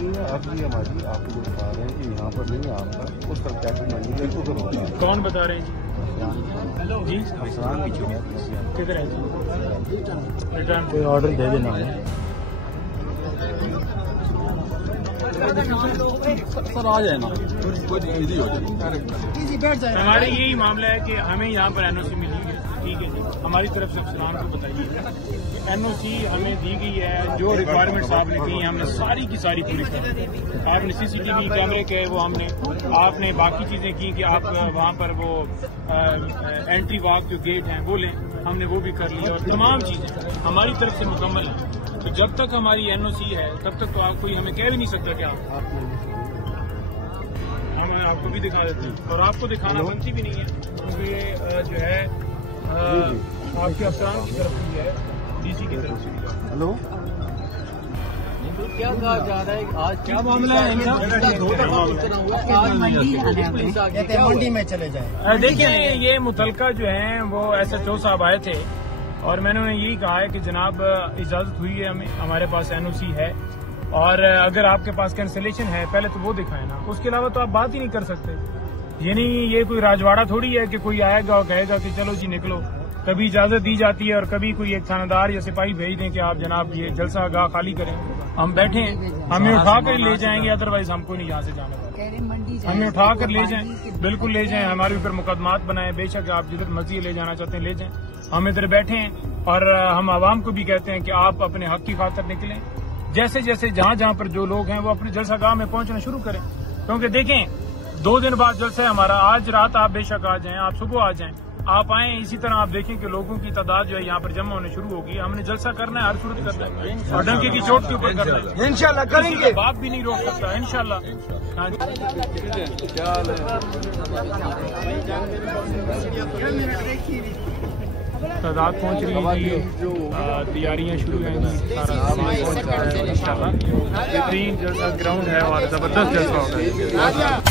नहीं है, अब ये हमारी आपको बता रहे हैं कि यहाँ पर नहीं है आपका, उस तरफ कैटल मंडी है, उधर होता है। कौन बता रहे हैं जी? किधर है जी? रिटर्न कोई ऑर्डर दे देना है सर, आ जाए ना, हमारे यही मामला है कि हमें यहाँ पर एनओसी मिली है, ठीक है जी। हमारी तरफ से अफसरान को बताइए एनओसी हमें दी गई है, जो रिक्वायरमेंट्स आपने की हमने सारी की सारी पूरी कर। आपने सीसीटीवी कैमरे के वो हमने, आपने बाकी चीजें की कि आप वहाँ पर वो एंट्री वाक जो गेट हैं वो लें, हमने वो भी कर लिया और तमाम चीजें हमारी तरफ से मुकम्मल है। तो जब तक हमारी एनओसी है तब तक तो आप कोई हमें कह भी नहीं सकता कि हम आपको भी दिखा देते हैं और आपको दिखाना बनती भी नहीं है, क्योंकि ये जो है आपके अफसरान की तरफ से है, डीसी की तरफ से। हेलो, क्या कहा जा रहा है आज क्या मामला है इनका? मंडी में चले जाए। देखिए ये मुतलका जो है वो SHO साहब आए थे और मैंने उन्हें यही कहा है कि जनाब इजाजत हुई है, हमें हमारे पास एनओसी है और अगर आपके पास कैंसिलेशन है पहले तो वो दिखाए ना, उसके अलावा तो आप बात ही नहीं कर सकते। ये नहीं, ये कोई राजवाड़ा थोड़ी है कि कोई आएगा और कहेगा कि चलो जी निकलो। कभी इजाजत दी जाती है और कभी कोई एक थानेदार या सिपाही भेज दें कि आप जनाब ये जलसा गाह खाली करें, हम बैठे हैं, हमें उठा कर ले जाएंगे, अदरवाइज हमको नहीं यहाँ से जाना। हमें उठा कर ले जाएं, बिल्कुल ले जाएं, हमारे ऊपर मुकदमात बनाएं, बेशक आप जिधर मर्जी ले जाना चाहते हैं ले जाएं। हम इधर बैठे हैं और हम आवाम को भी कहते हैं कि आप अपने हक की खातिर निकलें। जैसे जैसे जहाँ जहाँ पर जो लोग हैं वो अपने जलसा गाह में पहुंचना शुरू करें, क्योंकि देखें 2 दिन बाद जलसा है हमारा। आज रात आप बेशक आ जाएं, आप सुबह आ जाएं, आप आए, इसी तरह आप देखें कि लोगों की तादाद जो है यहाँ पर जमा होने शुरू होगी। हमने जलसा करना है, हर सूरत करना है और डंके की चोट के ऊपर करना है, इंशाल्लाह करेंगे, बाप भी नहीं रोक सकता इंशाल्लाह। हाँ जी, तादाद पहुँच रही है, तैयारियाँ शुरू हैं, सारा सामान पहुँच रहा है इंशाल्लाह। बेहतरीन जलसा ग्राउंड है और जबरदस्त जलसा होगा।